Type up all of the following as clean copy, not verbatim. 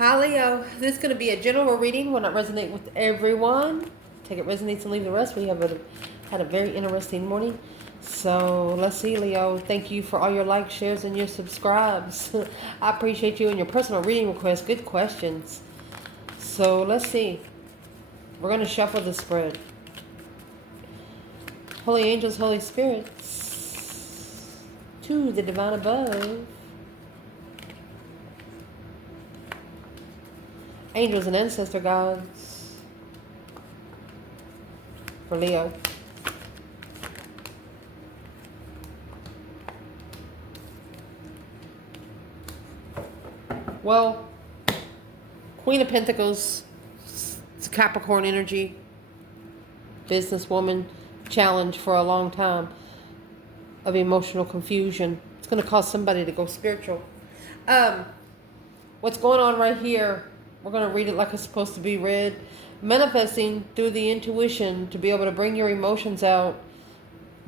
Hi Leo, this is going to be a general reading. Will not resonate with everyone. Take it resonates and leave the rest. We have had a very interesting morning. So let's see, Leo. Thank you for all your likes, shares, and your subscribes. I appreciate you and your personal reading requests. Good questions. So let's see. We're going to shuffle the spread. Holy angels, Holy spirits, to the divine above. Angels and ancestor gods for Leo. Well, Queen of Pentacles, it's a Capricorn energy, businesswoman, challenge for a long time of emotional confusion. It's going to cause somebody to go spiritual. What's going on right here? We're going to read it like it's supposed to be read. Manifesting through the intuition to be able to bring your emotions out.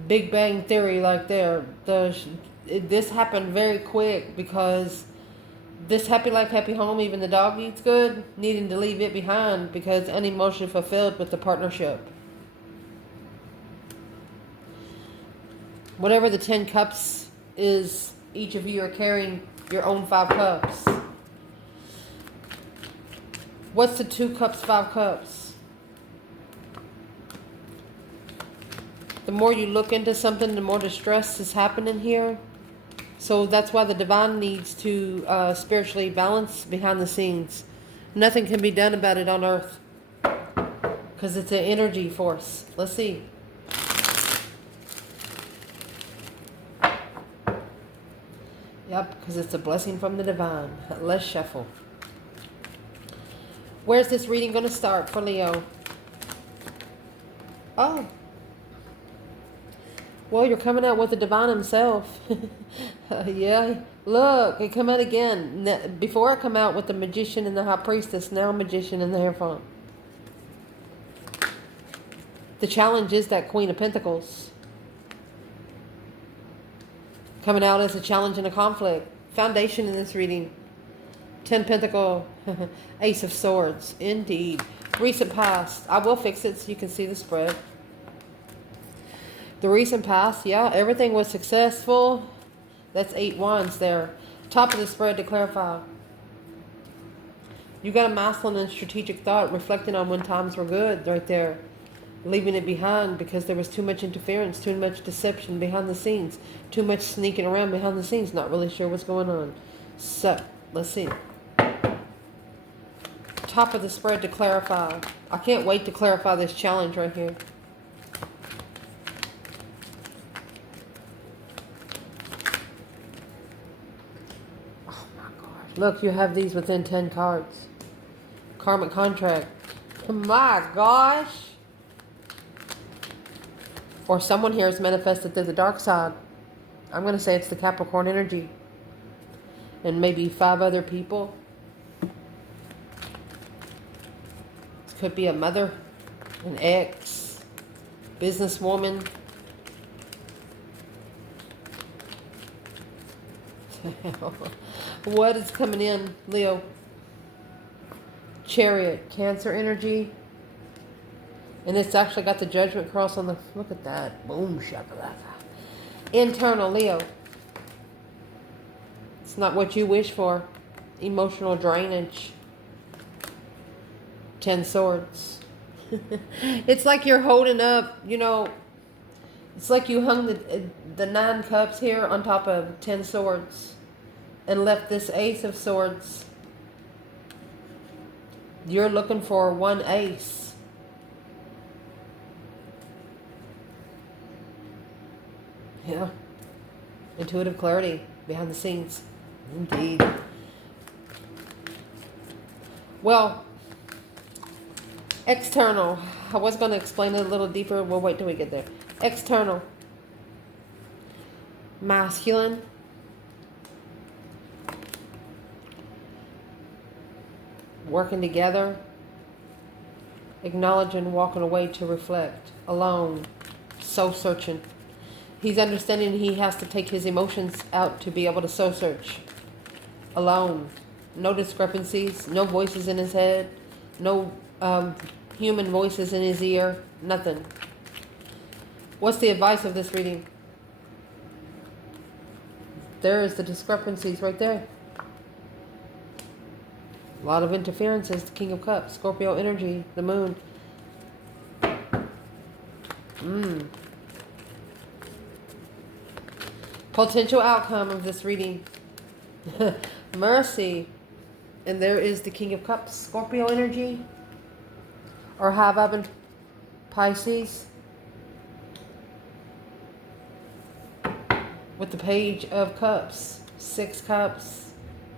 Big Bang Theory like there. This happened very quick because this happy life, happy home, even the dog eats good, needing to leave it behind because unemotionally fulfilled with the partnership. Whatever the 10 cups is, each of you are carrying your own 5 cups. What's the 2 cups, 5 cups? The more you look into something, the more distress is happening here. So that's why the divine needs to spiritually balance behind the scenes. Nothing can be done about it on earth because it's an energy force. Let's see. Yep, because it's a blessing from the divine. Let's shuffle. Where's this reading going to start for Leo? Oh. Well, you're coming out with the divine himself. Yeah. Look, it come out again. Before I come out with the magician and the high priestess, now magician and the Hierophant. The challenge is that Queen of Pentacles. Coming out as a challenge and a conflict. Foundation in this reading. 10 Pentacle, Ace of Swords. Indeed. Recent past. I will fix it so you can see the spread. The recent past, yeah, everything was successful. That's 8 wands there. Top of the spread to clarify. You got a masculine and strategic thought reflecting on when times were good right there. Leaving it behind because there was too much interference, too much deception behind the scenes. Too much sneaking around behind the scenes. Not really sure what's going on. So, let's see. Top of the spread to clarify. I can't wait to clarify this challenge right here. Oh my gosh. Look, you have these within 10 cards. Karmic contract. My gosh. Or someone here is manifested through the dark side. I'm going to say it's the Capricorn energy. And maybe 5 other people. Could be a mother, an ex, businesswoman. What is coming in, Leo? Chariot, Cancer energy. And it's actually got the Judgment cross on the... Look at that. Boom, shakalaka. Internal, Leo. It's not what you wish for. Emotional drainage. 10 swords. It's like you're holding up, you know, it's like you hung the 9 cups here on top of 10 swords and left this Ace of Swords. You're looking for one ace. Yeah. Intuitive clarity behind the scenes. Indeed. Well, external. I was going to explain it a little deeper. We'll wait till we get there. External. Masculine. Working together. Acknowledging, walking away to reflect. Alone. Soul searching. He's understanding he has to take his emotions out to be able to soul search. Alone. No discrepancies. No voices in his head. No human voices in his ear. Nothing. What's the advice of this reading? There is the discrepancies right there. A lot of interferences. The King of Cups. Scorpio energy. The moon. Potential outcome of this reading. Mercy. And there is the King of Cups. Scorpio energy. Or High Vibing Pisces. With the Page of Cups. 6 Cups.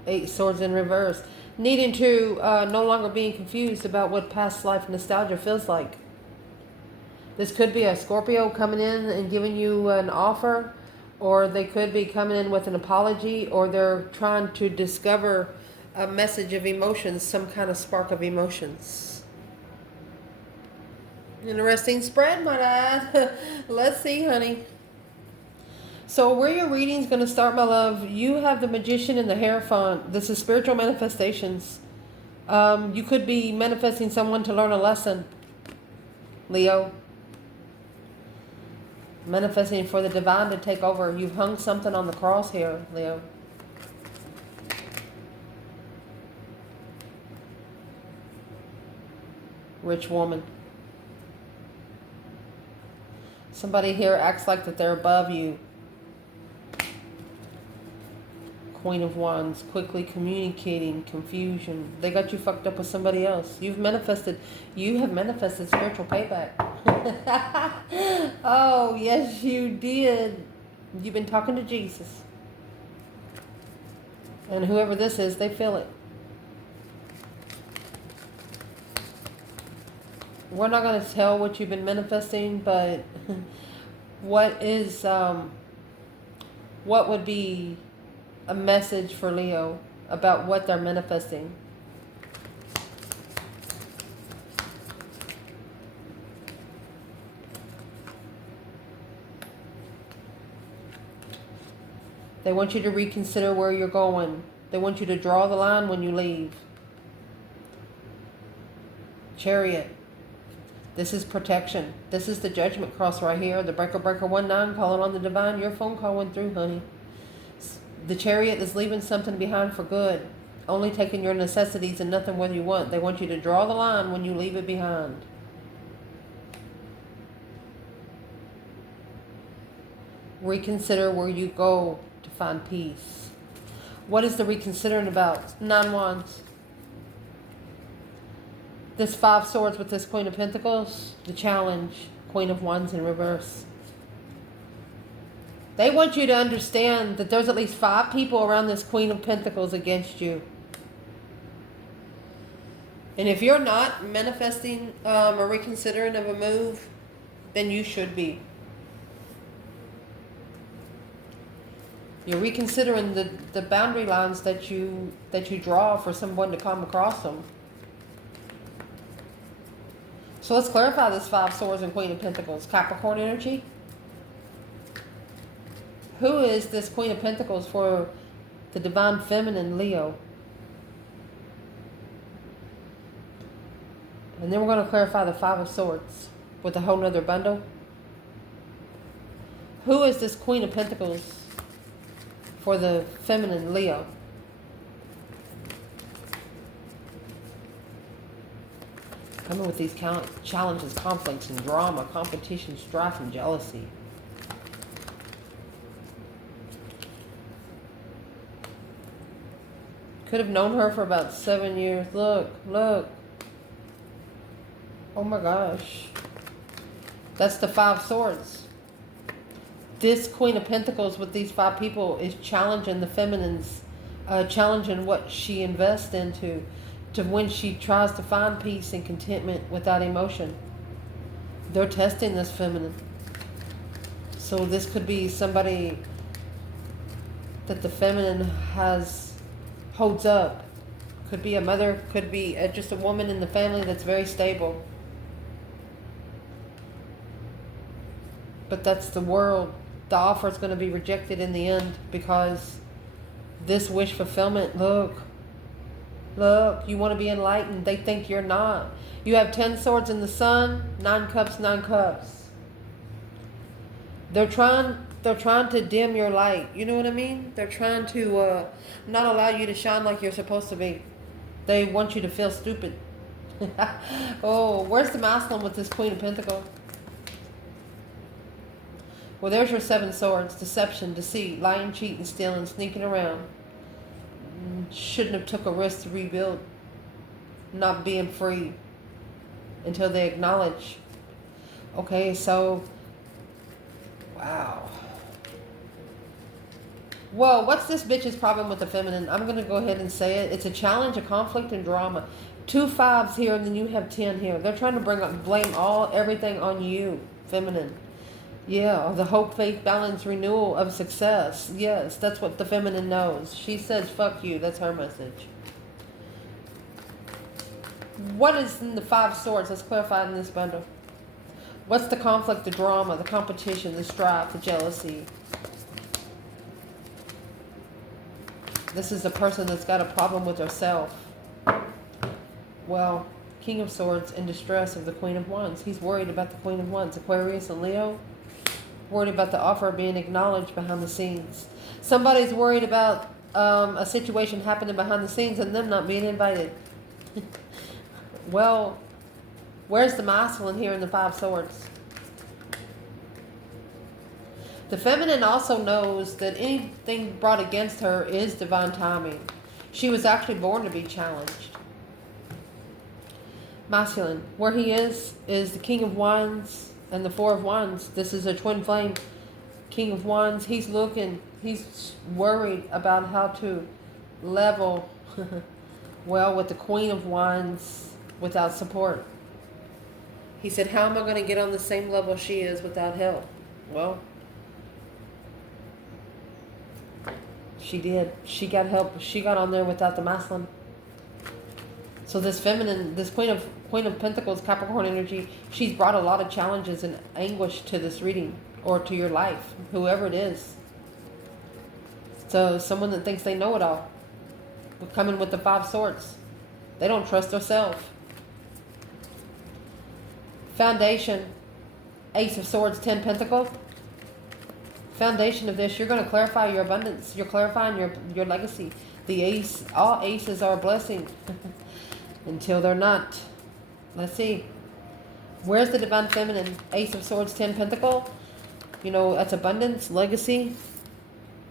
8 Swords in reverse. Needing to no longer being confused about what past life nostalgia feels like. This could be a Scorpio coming in and giving you an offer, or they could be coming in with an apology, or they're trying to discover a message of emotions, some kind of spark of emotions. Interesting spread, my dad. Let's see, honey. So where your reading's going to start, my love, you have the Magician and the Hierophant. This is spiritual manifestations. You could be manifesting someone to learn a lesson, Leo. Manifesting for the divine to take over. You've hung something on the cross here, Leo. Rich woman. Somebody here acts like that they're above you. Queen of Wands, quickly communicating, confusion. They got you fucked up with somebody else. You have manifested spiritual payback. Oh, yes, you did. You've been talking to Jesus. And whoever this is, they feel it. We're not going to tell what you've been manifesting, but what would be a message for Leo about what they're manifesting? They want you to reconsider where you're going. They want you to draw the line when you leave. Chariot. This is protection. This is the Judgment cross right here. The breaker 19 calling on the divine. Your phone call went through, honey. The Chariot is leaving something behind for good. Only taking your necessities and nothing what you want. They want you to draw the line when you leave it behind. Reconsider where you go to find peace. What is the reconsidering about? 9 Wands. This 5 Swords with this Queen of Pentacles. The challenge. Queen of Wands in reverse. They want you to understand that there's at least 5 people around this Queen of Pentacles against you. And if you're not manifesting or reconsidering of a move, then you should be. You're reconsidering the boundary lines that you draw for someone to come across them. So let's clarify this 5 Swords and Queen of Pentacles. Capricorn energy. Who is this Queen of Pentacles for the divine feminine, Leo? And then we're going to clarify the 5 of Swords with a whole nother bundle. Who is this Queen of Pentacles for the feminine, Leo? Coming with these challenges, conflicts, and drama, competition, strife, and jealousy. Could have known her for about 7 years. Look, look. Oh my gosh. That's the 5 Swords. This Queen of Pentacles with these 5 people is challenging the feminines, challenging what she invests into, to when she tries to find peace and contentment without emotion. They're testing this feminine. So this could be somebody that the feminine holds up. Could be a mother, could be just a woman in the family that's very stable. But that's the world. The offer is going to be rejected in the end because this wish fulfillment, look, Look, you want to be enlightened. They think you're not. You have 10 swords in the sun, 9 cups, 9 cups. They're trying to dim your light. You know what I mean? They're trying to not allow you to shine like you're supposed to be. They want you to feel stupid. Oh, where's the masculine with this Queen of Pentacles? Well, there's your 7 swords. Deception, deceit, lying, cheating, stealing, sneaking around. Shouldn't have took a risk to rebuild. Not being free until they acknowledge. Okay, so, wow. Well, what's this bitch's problem with the feminine? I'm going to go ahead and say it. It's a challenge, a conflict, and drama. 2 5s here, and then you have 10 here. They're trying to blame everything on you, feminine. Yeah, the hope, faith, balance, renewal of success. Yes, that's what the feminine knows. She says, fuck you. That's her message. What is in the 5 swords? Let's clarify in this bundle. What's the conflict, the drama, the competition, the strife, the jealousy? This is a person that's got a problem with herself. Well, King of Swords in distress of the Queen of Wands. He's worried about the Queen of Wands. Aquarius and Leo. Worried about the offer being acknowledged behind the scenes. Somebody's worried about a situation happening behind the scenes and them not being invited. Well, where's the masculine here in the 5 swords? The feminine also knows that anything brought against her is divine timing. She was actually born to be challenged. Masculine, where he is the King of Wands and the 4 of Wands. This is a twin flame. King of Wands, he's worried about how to level well with the Queen of Wands without support. He said, how am I going to get on the same level she is without help? Well, she did. She got help. She got on there without the masculine. So this feminine, this Queen of Pentacles, Capricorn energy, she's brought a lot of challenges and anguish to this reading or to your life, whoever it is. So someone that thinks they know it all. We're coming with the 5 swords. They don't trust themselves. Foundation, Ace of Swords, 10 Pentacles. Foundation of this, you're going to clarify your abundance. You're clarifying your legacy. The ace, all aces are a blessing until they're not. Let's see. Where's the divine feminine? Ace of Swords, 10 Pentacle. You know, that's abundance, legacy.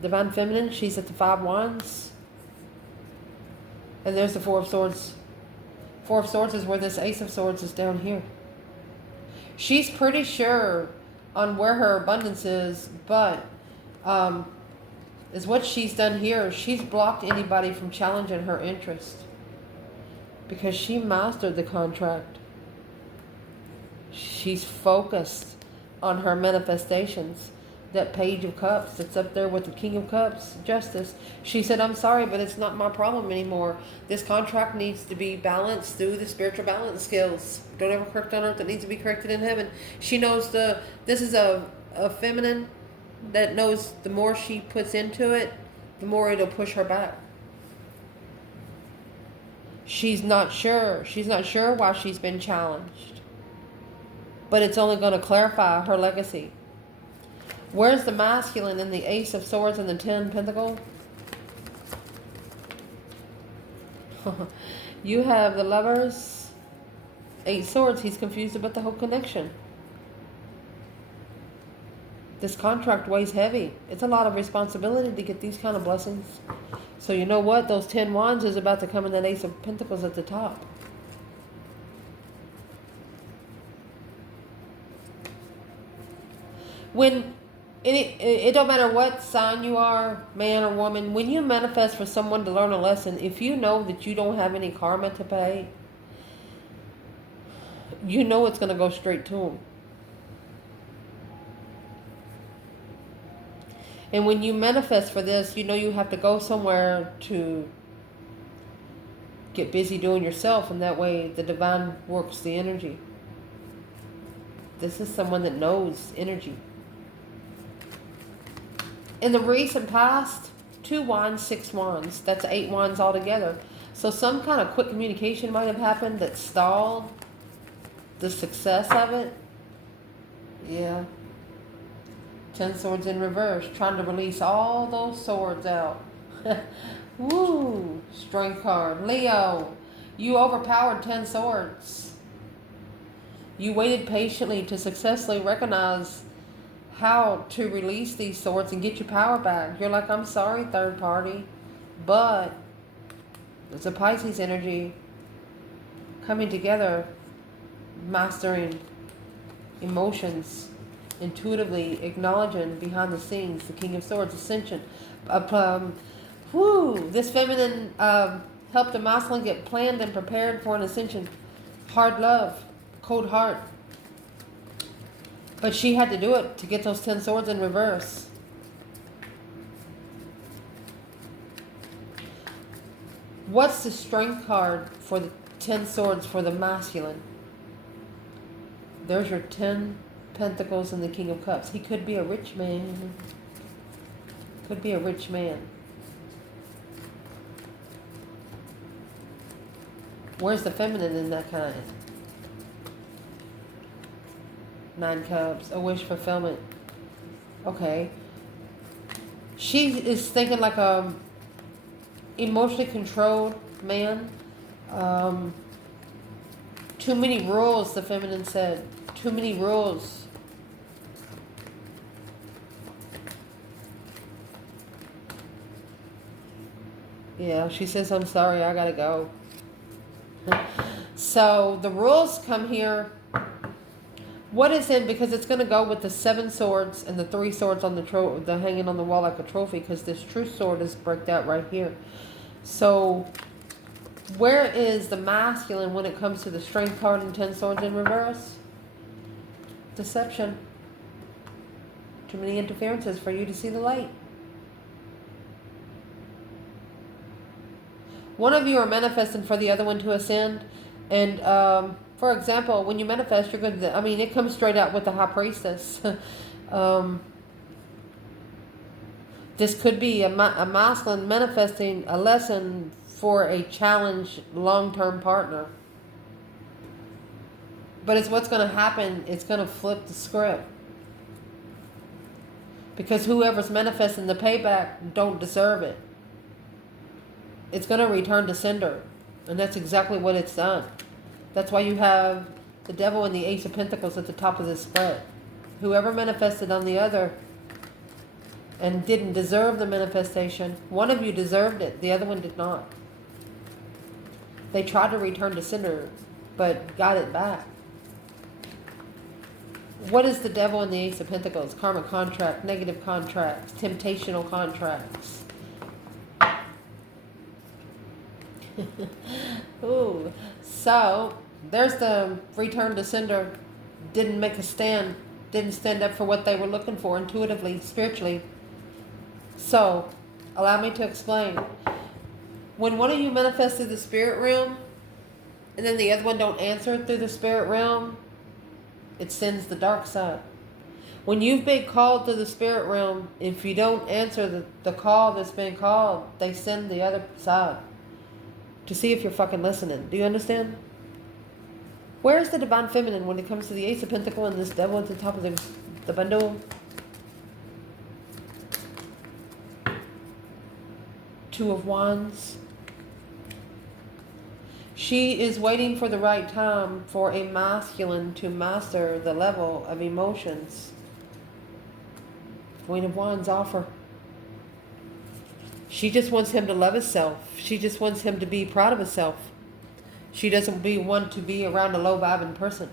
Divine feminine, she's at the 5 Wands. And there's the 4 of Swords. 4 of Swords is where this Ace of Swords is down here. She's pretty sure on where her abundance is, but is what she's done here. She's blocked anybody from challenging her interest because she mastered the contract. She's focused on her manifestations. That Page of Cups that's up there with the King of Cups, Justice. She said, I'm sorry, but it's not my problem anymore. This contract needs to be balanced through the spiritual balance skills. Don't ever correct on earth, that needs to be corrected in heaven. She knows this is a feminine that knows the more she puts into it, the more it'll push her back. She's not sure. She's not sure why she's been challenged. But it's only going to clarify her legacy. Where's the masculine in the Ace of Swords and the 10 Pentacles? You have the Lovers, 8 Swords. He's confused about the whole connection. This contract weighs heavy. It's a lot of responsibility to get these kind of blessings. So you know what? Those 10 Wands is about to come in that Ace of Pentacles at the top. When it don't matter what sign you are, man or woman, when you manifest for someone to learn a lesson, if you know that you don't have any karma to pay, you know it's going to go straight to them. And when you manifest for this, you know you have to go somewhere to get busy doing yourself, and that way the divine works the energy. This is someone that knows energy. In the recent past, 2 Wands, 6 Wands. That's 8 Wands altogether. So some kind of quick communication might have happened that stalled the success of it. Yeah. 10 swords in reverse, trying to release all those swords out. Woo! Strength card. Leo, you overpowered 10 swords. You waited patiently to successfully recognize how to release these swords and get your power back. You're like, I'm sorry, third party, but it's a Pisces energy coming together, mastering emotions, intuitively acknowledging behind the scenes, the King of Swords, ascension. This feminine helped the masculine get planned and prepared for an ascension. Hard love, cold heart. But she had to do it to get those 10 swords in reverse. What's the strength card for the 10 swords for the masculine? There's your 10 pentacles and the King of Cups. He could be a rich man. Could be a rich man. Where's the feminine in that kind? 9 Cups, a wish fulfillment. Okay. She is thinking like a emotionally controlled man. Too many rules, the feminine said. Too many rules. Yeah, she says, I'm sorry, I gotta go. So the rules come here. What is in, because it's going to go with the 7 swords and the 3 swords on the hanging on the wall like a trophy, because this true sword is bricked out right here. So where is the masculine when it comes to the strength card and 10 swords in reverse? Deception. Too many interferences for you to see the light. One of you are manifesting for the other one to ascend. And for example, when you manifest, you're going to, it comes straight out with the High Priestess. This could be a masculine manifesting a lesson for a challenged long-term partner. But it's what's going to happen. It's going to flip the script. Because whoever's manifesting the payback don't deserve it. It's going to return to sender. And that's exactly what it's done. That's why you have the Devil and the Ace of Pentacles at the top of the spread. Whoever manifested on the other and didn't deserve the manifestation, one of you deserved it, the other one did not. They tried to return to sender, but got it back. What is the Devil and the Ace of Pentacles? Karmic contract, negative contracts, temptational contracts. Ooh, so there's the return to sender. Didn't make a stand. Didn't stand up for what they were looking for intuitively, spiritually. So, allow me to explain. When one of you manifests through the spirit realm, and then the other one don't answer through the spirit realm, it sends the dark side. When you've been called to the spirit realm, if you don't answer the call that's been called, they send the other side to see if you're fucking listening. Do you understand? Where is the divine feminine when it comes to the Ace of Pentacles and this Devil at the top of the bundle? 2 of Wands. She is waiting for the right time for a masculine to master the level of emotions. Queen of Wands offer. She just wants him to love himself. She just wants him to be proud of himself. She doesn't want to be around a low-vibing person.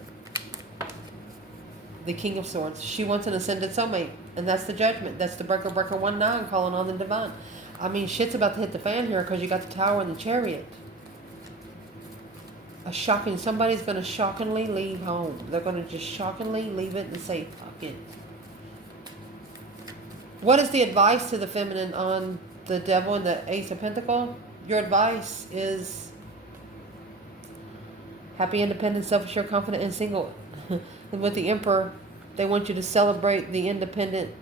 The King of Swords. She wants an ascended soulmate. And that's the judgment. That's the breaker 19 calling on the divine. Shit's about to hit the fan here because you got the Tower and the Chariot. Somebody's going to shockingly leave home. They're going to just shockingly leave it and say, fuck it. What is the advice to the feminine on the Devil and the Ace of Pentacles? Your advice is happy, independent, self-assured, confident, and single. And with the Emperor, they want you to celebrate the independent.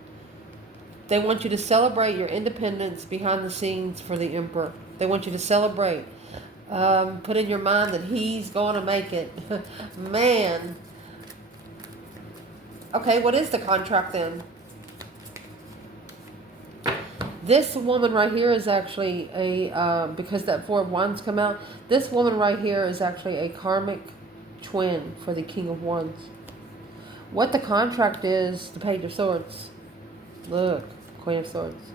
They want you to celebrate your independence behind the scenes for the Emperor. They want you to celebrate Put in your mind that he's going to make it. Man. Okay, what is the contract then? This woman right here is actually because that Four of Wands come out, this woman right here is actually a karmic twin for the King of Wands. What the contract is, the Page of Swords. Look, Queen of Swords.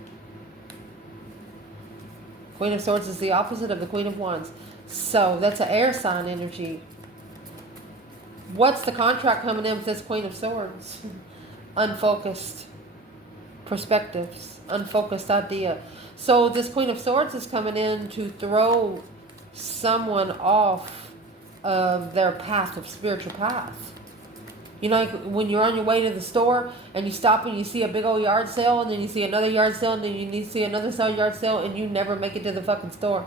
Queen of Swords is the opposite of the Queen of Wands. So that's an air sign energy. What's the contract coming in with this Queen of Swords? Unfocused perspectives, unfocused idea. So this Queen of Swords is coming in to throw someone off of their path, of spiritual path. You know, like when you're on your way to the store and you stop and you see a big old yard sale, and then you see another yard sale, and then you see another yard sale, and you never make it to the fucking store.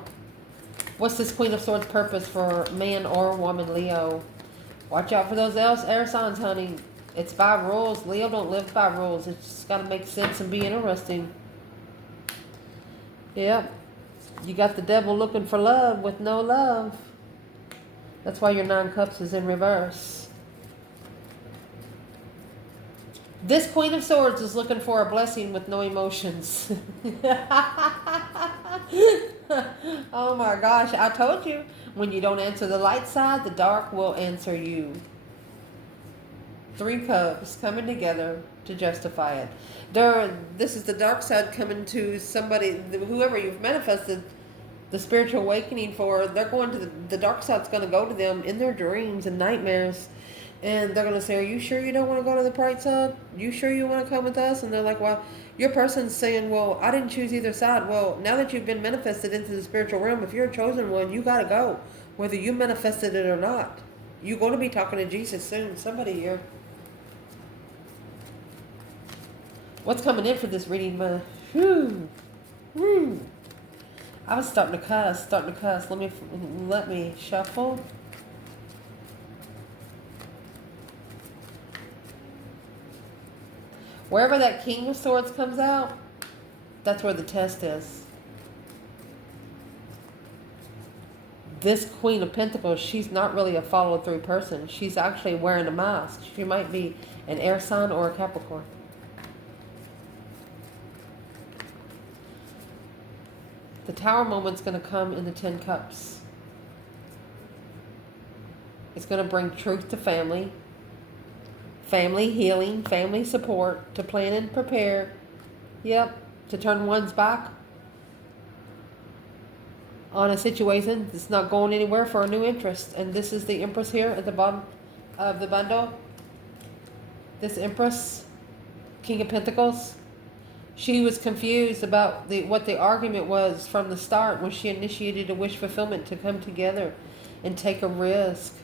What's this Queen of Swords purpose for man or woman, Leo? Watch out for those air signs, honey. It's by rules. Leo don't live by rules. It's just got to make sense and be interesting. Yep. You got the devil looking for love with no love. That's why your 9 cups is in reverse. This Queen of Swords is looking for a blessing with no emotions. Oh my gosh, I told you. When you don't answer the light side, the dark will answer you. 3 cups coming together to justify it. This is the dark side coming to somebody, whoever you've manifested the spiritual awakening for. They're going to the dark side's going to go to them in their dreams and nightmares. And they're going to say, are you sure you don't want to go to the bright side? You sure you want to come with us? And they're like, well, your person's saying, well, I didn't choose either side. Well, now that you've been manifested into the spiritual realm, if you're a chosen one, you got to go. Whether you manifested it or not. You're going to be talking to Jesus soon. Somebody here. What's coming in for this reading? I was starting to cuss. Let me shuffle. Wherever that King of Swords comes out, that's where the test is. This Queen of Pentacles, she's not really a follow-through person. She's actually wearing a mask. She might be an air sign or a Capricorn. The Tower moment's going to come in the 10 cups. It's going to bring truth to family. Family healing, family support, to plan and prepare. Yep, to turn one's back on a situation that's not going anywhere for a new interest. And this is the Empress here at the bottom of the bundle. This Empress, King of Pentacles. She was confused about what the argument was from the start when she initiated a wish fulfillment to come together and take a risk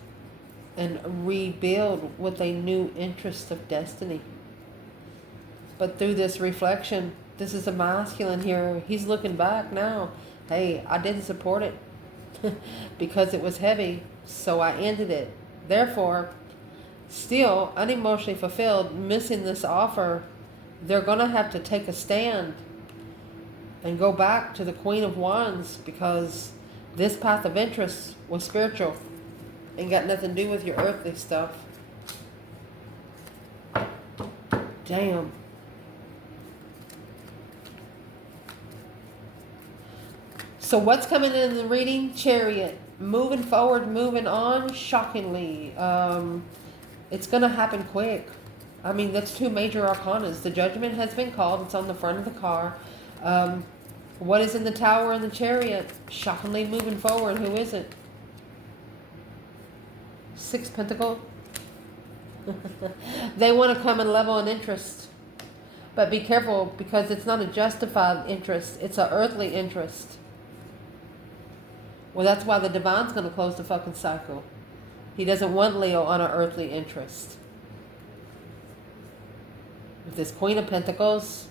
and rebuild with a new interest of destiny. But through this reflection, this is a masculine here. He's looking back now. Hey, I didn't support it because it was heavy, so I ended it. Therefore, still unemotionally fulfilled, missing this offer, they're going to have to take a stand and go back to the Queen of Wands, because this path of interest was spiritual. Ain't got nothing to do with your earthly stuff. Damn. So what's coming in the reading? Chariot. Moving forward, moving on, shockingly. It's going to happen quick. I mean, that's 2 major arcanas. The Judgment has been called. It's on the front of the car. What is in the Tower and the Chariot? Shockingly moving forward. Who is it? 6 Pentacles. They want to come and level an interest. But be careful, because it's not a justified interest. It's an earthly interest. Well, that's why the Divine's going to close the fucking cycle. He doesn't want Leo on an earthly interest. With this Queen of Pentacles,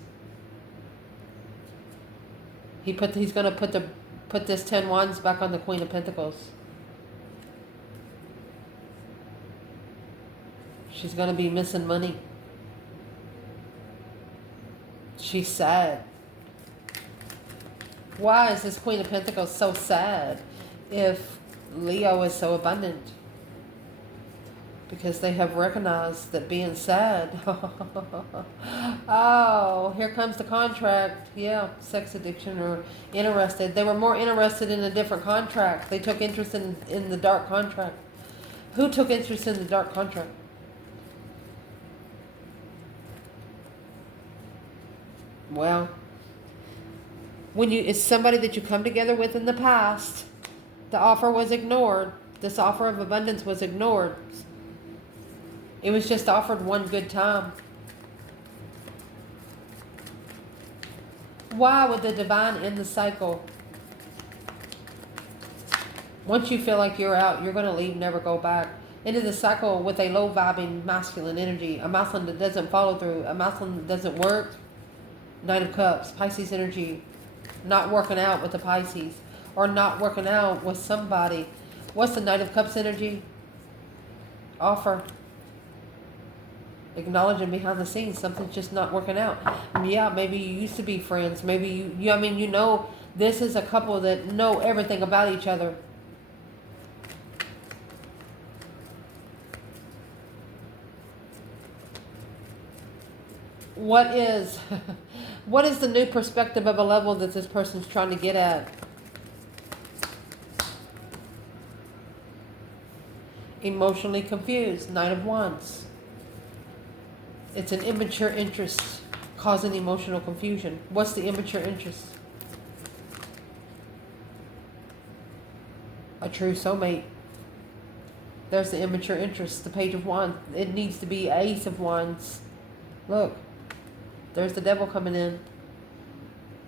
he's going to put this 10 Wands back on the Queen of Pentacles. She's going to be missing money. She's sad. Why is this Queen of Pentacles so sad? if Leo is so abundant, because they have recognized that being sad. Oh, here comes the contract. Yeah, sex addiction or interested. They were more interested in a different contract. They took interest in the dark contract. Who took interest in the dark contract? Well, when it's somebody that you come together with in the past, the offer was ignored. This offer of abundance was ignored. It was just offered one good time. Why would the divine end the cycle? Once you feel like you're out, you're going to leave, never go back. Into the cycle with a low vibing masculine energy. A masculine that doesn't follow through. A masculine that doesn't work. Knight of Cups. Pisces energy. Not working out with the Pisces. Or not working out with somebody. What's the Knight of Cups energy? Offer. Acknowledging behind the scenes something's just not working out. Yeah, maybe you used to be friends. Maybe I mean, you know, this is a couple that know everything about each other. What is the new perspective of a level that this person's trying to get at? Emotionally confused. Knight of Wands. It's an immature interest causing emotional confusion. What's the immature interest? A true soulmate. There's the immature interest. The Page of Wands. It needs to be Ace of Wands. Look. There's the devil coming in.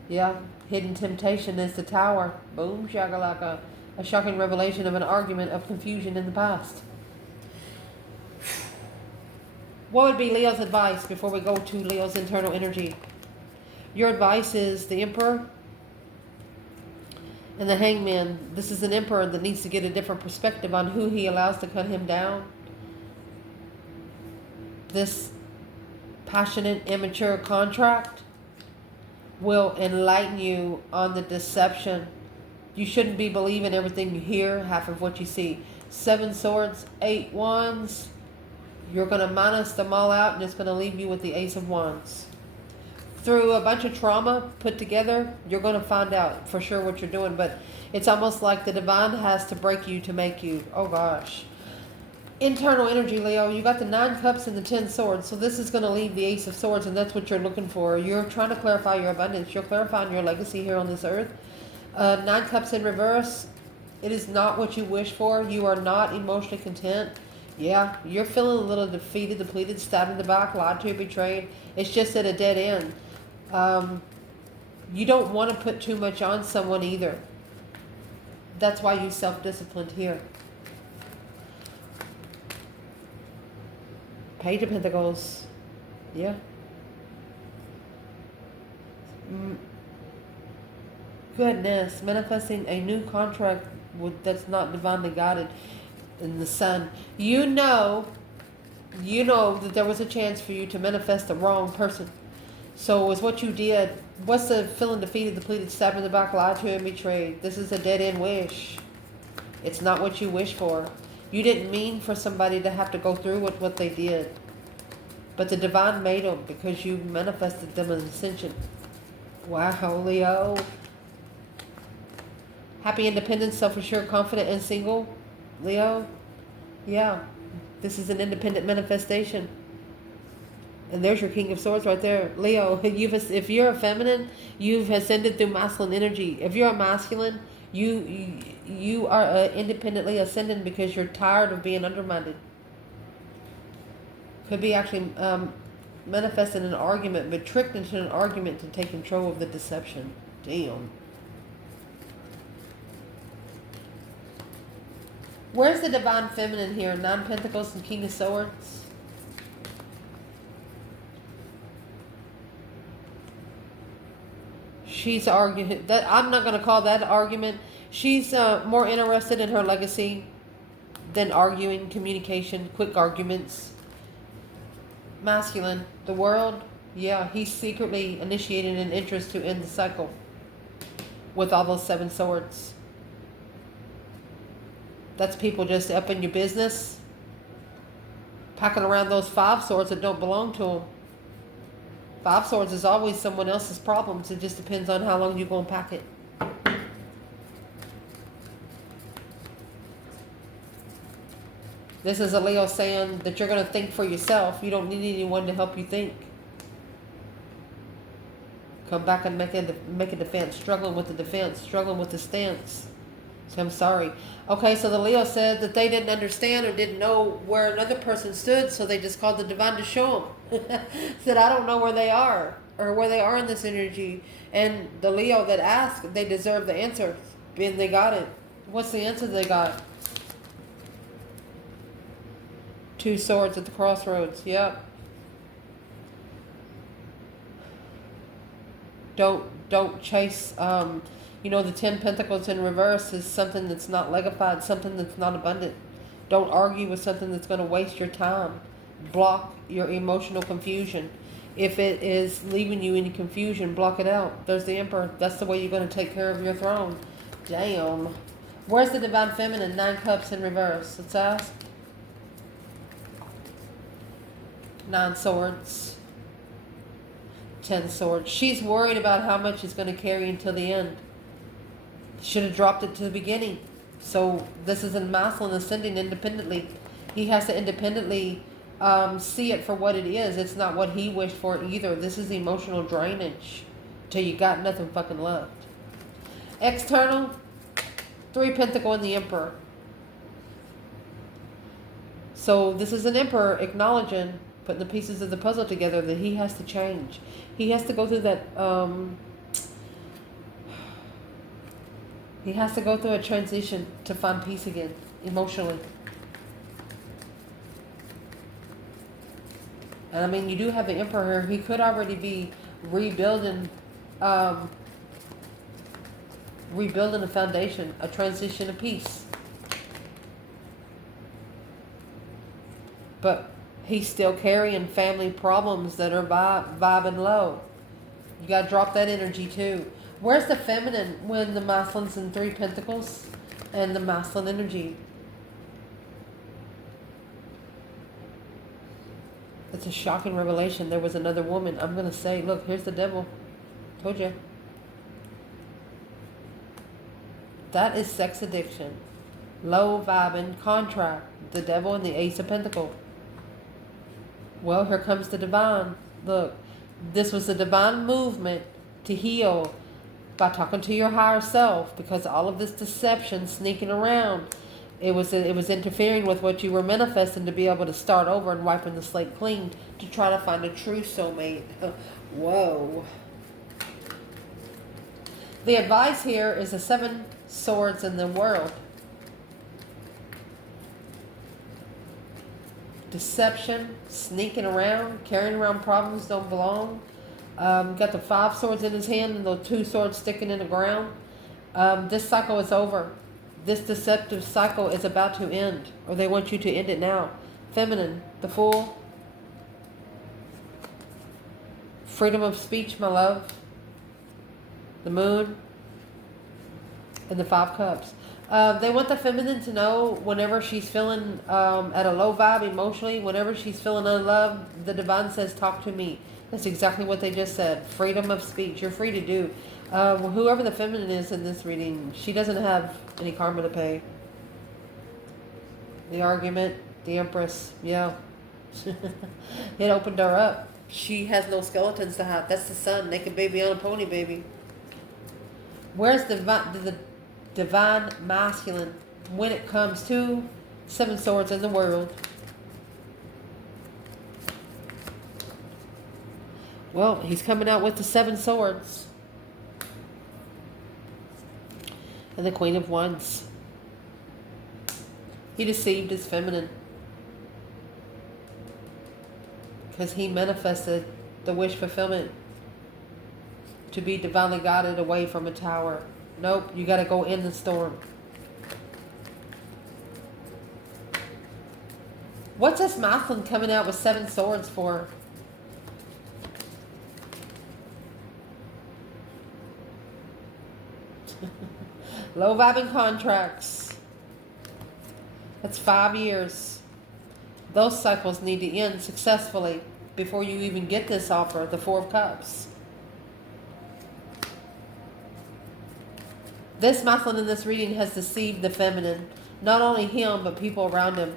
Yeah. Hidden temptation is the Tower. Boom, shakalaka. A shocking revelation of an argument of confusion in the past. What would be Leo's advice before we go to Leo's internal energy? Your advice is the Emperor and the Hangman. This is an Emperor that needs to get a different perspective on who he allows to cut him down. This passionate, immature contract will enlighten you on the deception. You shouldn't be believing everything you hear, half of what you see. 7 swords, 8 wands. You're going to minus them all out, and it's going to leave you with the Ace of Wands. Through a bunch of trauma put together, you're going to find out for sure what you're doing. But it's almost like the divine has to break you to make you. Oh, gosh. Internal energy, Leo. You got the 9 cups and the 10 swords. So this is going to leave the Ace of Swords, and that's what you're looking for. You're trying to clarify your abundance. You're clarifying your legacy here on this earth. 9 cups in reverse. It is not what you wish for. You are not emotionally content. Yeah, you're feeling a little defeated, depleted, stabbed in the back, lied to, betrayed. It's just at a dead end. You don't want to put too much on someone either. That's why you self-disciplined here. Page of Pentacles. Yeah. Goodness, manifesting a new contract that's not divinely guided. In the Sun, you know that there was a chance for you to manifest the wrong person. So it was what you did. What's the feeling defeated, depleted, stabbed in the back, lied to, and betrayed? This is a dead-end wish. It's not what you wish for. You didn't mean for somebody to have to go through with what they did. But the divine made them because you manifested them as ascension. Wow, Leo. Happy, independent, self-assured, confident, and single. Leo, yeah, this is an independent manifestation. And there's your King of Swords right there. Leo, if you're a feminine, you've ascended through masculine energy. If you're a masculine, you are independently ascending because you're tired of being undermined. Could be actually manifesting an argument, but tricked into an argument to take control of the deception. Damn. Where's the divine feminine here? 9 Pentacles and King of Swords. She's arguing. I'm not going to call that argument. She's more interested in her legacy than arguing, communication, quick arguments. Masculine. The World. Yeah, he's secretly initiating an interest to end the cycle with all those 7 swords. That's people just up in your business, packing around those 5 swords that don't belong to them. 5 swords is always someone else's problems. It just depends on how long you're going to pack it. This is a Leo saying that you're going to think for yourself. You don't need anyone to help you think. Come back and make a defense. Struggling with the defense. Struggling with the stance. So I'm sorry. Okay, so the Leo said that they didn't understand or didn't know where another person stood, so they just called the divine to show them. Said, I don't know where they are or where they are in this energy. And the Leo that asked, they deserve the answer. And they got it. What's the answer they got? 2 swords at the crossroads. Yep. Don't chase. You know, the 10 Pentacles in reverse is something that's not legified, something that's not abundant. Don't argue with something that's going to waste your time. Block your emotional confusion. If it is leaving you in confusion, block it out. There's the Emperor. That's the way you're going to take care of your throne. Damn. Where's the Divine Feminine? 9 Cups in reverse. Let's ask. 9 Swords. 10 Swords. She's worried about how much it's going to carry until the end. Should have dropped it to the beginning. So this is in masculine ascending independently. He has to independently see it for what it is. It's not what he wished for either. This is emotional drainage till you got nothing fucking left. External, 3 Pentacle and the Emperor. So this is an Emperor acknowledging, putting the pieces of the puzzle together, that he has to change. He has to go through that he has to go through a transition to find peace again, emotionally. And I mean, you do have the Emperor here. He could already be rebuilding a foundation, a transition of peace. But he's still carrying family problems that are vibing low. You got to drop that energy too. Where's the feminine when the masculine's in 3 Pentacles and the masculine energy? It's a shocking revelation. There was another woman. I'm going to say, look, here's the devil. Told you. That is sex addiction. Low vibing contract. The devil and the Ace of Pentacles. Well, here comes the divine. Look, this was the divine movement to heal by talking to your higher self, because all of this deception sneaking around, it was interfering with what you were manifesting, to be able to start over and wiping the slate clean to try to find a true soulmate. Whoa. The advice here is the 7 swords in the world. Deception, sneaking around, carrying around problems don't belong. Got the 5 swords in his hand and the 2 swords sticking in the ground. This cycle is over. This deceptive cycle is about to end, or they want you to end it now. Feminine, the Fool. Freedom of speech, my love. The Moon. And the 5 Cups. They want the feminine to know whenever she's feeling at a low vibe emotionally, whenever she's feeling unloved, the divine says, talk to me. That's exactly what they just said. Freedom of speech. You're free to do. Whoever the feminine is in this reading, she doesn't have any karma to pay. The argument, the Empress, yeah. It opened her up. She has no skeletons to hide. That's the sun. Naked baby on a pony, baby. Where's the divine masculine when it comes to 7 swords in the world? Well, he's coming out with the 7 swords. And the Queen of Wands. He deceived his feminine. Because he manifested the wish fulfillment to be divinely guided away from a tower. Nope, you got to go in the storm. What's this masculine coming out with 7 swords for? Low vibing contracts. That's 5 years. Those cycles need to end successfully before you even get this offer, the Four of Cups. This masculine in this reading has deceived the feminine. Not only him, but people around him.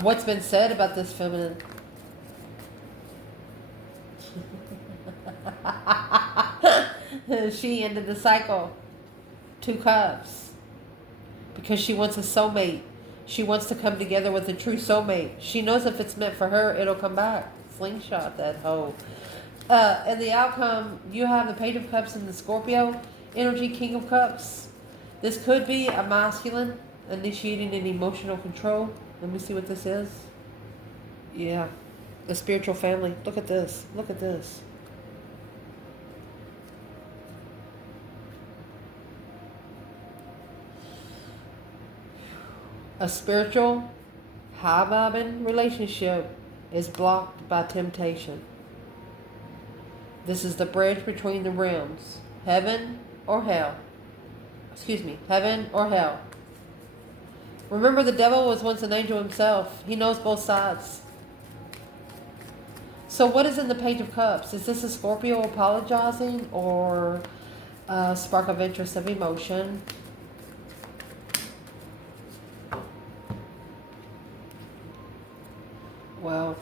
What's been said about this feminine? She ended the cycle. 2 cups. Because she wants a soulmate. She wants to come together with a true soulmate. She knows if it's meant for her, it'll come back. Slingshot that hoe. And the outcome, you have the Page of Cups and the Scorpio energy, King of Cups. This could be a masculine initiating an emotional control. Let me see what this is. Yeah. The spiritual family. Look at this. Look at this. A spiritual, high-vibing relationship is blocked by temptation. This is the bridge between the realms. Heaven or hell. Excuse me. Heaven or hell. Remember, the devil was once an angel himself. He knows both sides. So what is in the Page of Cups? Is this a Scorpio apologizing or a spark of interest of emotion? Well,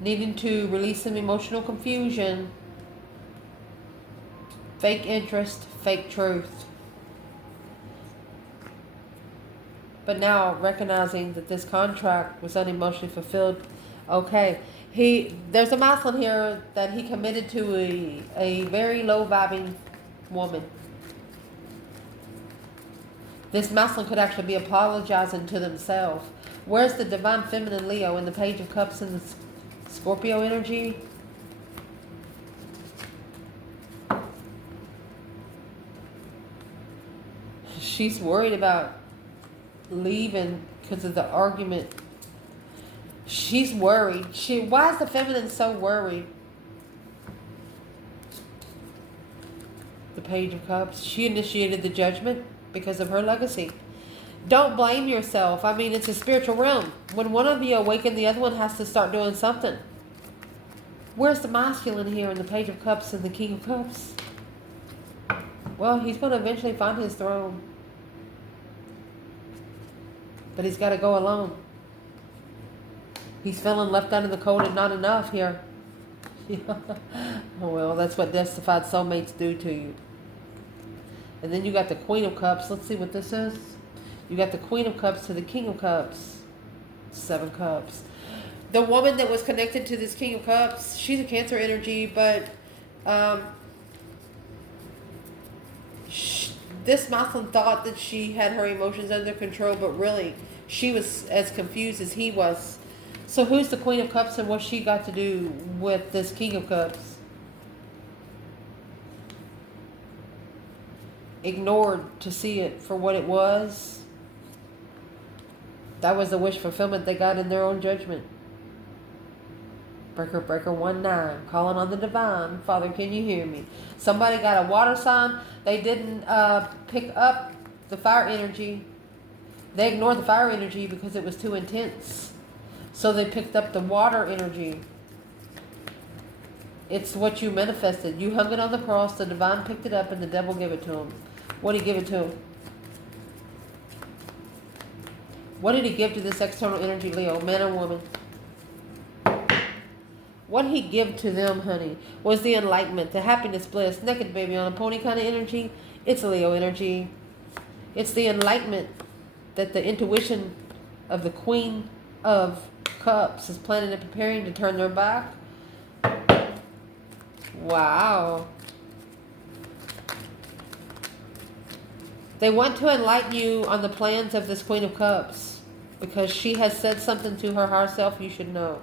needing to release some emotional confusion, fake interest, fake truth. But now recognizing that this contract was unemotionally fulfilled. Okay, there's a masculine here that he committed to a very low vibing woman. This masculine could actually be apologizing to themselves. Where's the divine feminine Leo in the Page of Cups and the Scorpio energy? She's worried about leaving because of the argument. She's worried. Why is the feminine so worried? The Page of Cups. She initiated the judgment because of her legacy. Don't blame yourself. I mean, it's a spiritual realm. When one of you awaken, the other one has to start doing something. Where's the masculine here in the Page of Cups and the King of Cups? Well, he's going to eventually find his throne. But he's got to go alone. He's feeling left out in the cold and not enough here. Oh, well, that's what justified soulmates do to you. And then you got the Queen of Cups. Let's see what this is. You got the Queen of Cups to the King of Cups. 7 cups. The woman that was connected to this King of Cups, she's a Cancer energy, but this masculine thought that she had her emotions under control, but really she was as confused as he was. So who's the Queen of Cups and what's she got to do with this King of Cups? Ignored to see it for what it was. That was the wish fulfillment they got in their own judgment. Breaker, breaker, 1-9. Calling on the divine. Father, can you hear me? Somebody got a water sign. They didn't pick up the fire energy. They ignored the fire energy because it was too intense. So they picked up the water energy. It's what you manifested. You hung it on the cross. The divine picked it up and the devil gave it to him. What did he give it to him? What did he give to this external energy, Leo? Man or woman? What did he give to them, honey? Was the enlightenment, the happiness, bliss, naked baby on a pony kind of energy? It's Leo energy. It's the enlightenment that the intuition of the Queen of Cups is planning and preparing to turn their back. Wow. They want to enlighten you on the plans of this Queen of Cups because she has said something to her higher self you should know.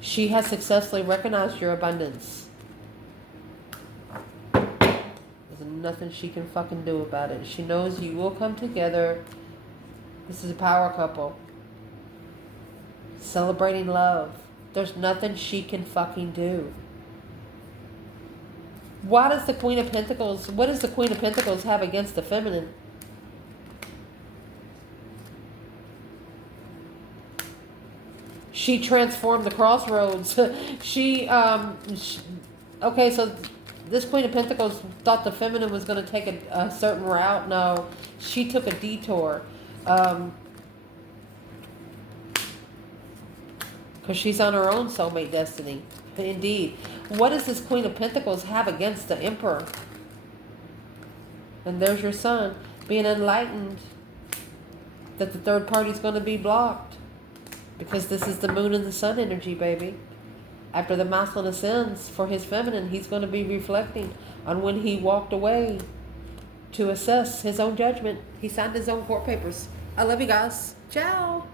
She has successfully recognized your abundance. There's nothing she can fucking do about it. She knows you will come together. This is a power couple. Celebrating love. There's nothing she can fucking do. Why does the Queen of Pentacles, what does the Queen of Pentacles have against the feminine? She transformed the crossroads. Okay, so this Queen of Pentacles thought the feminine was going to take a certain route. No, she took a detour. Because she's on her own soulmate destiny. Indeed. What does this Queen of Pentacles have against the Emperor? And there's your Sun being enlightened that the third party's going to be blocked. Because this is the Moon and the Sun energy, baby. After the masculine ascends for his feminine, he's going to be reflecting on when he walked away to assess his own judgment. He signed his own court papers. I love you guys. Ciao.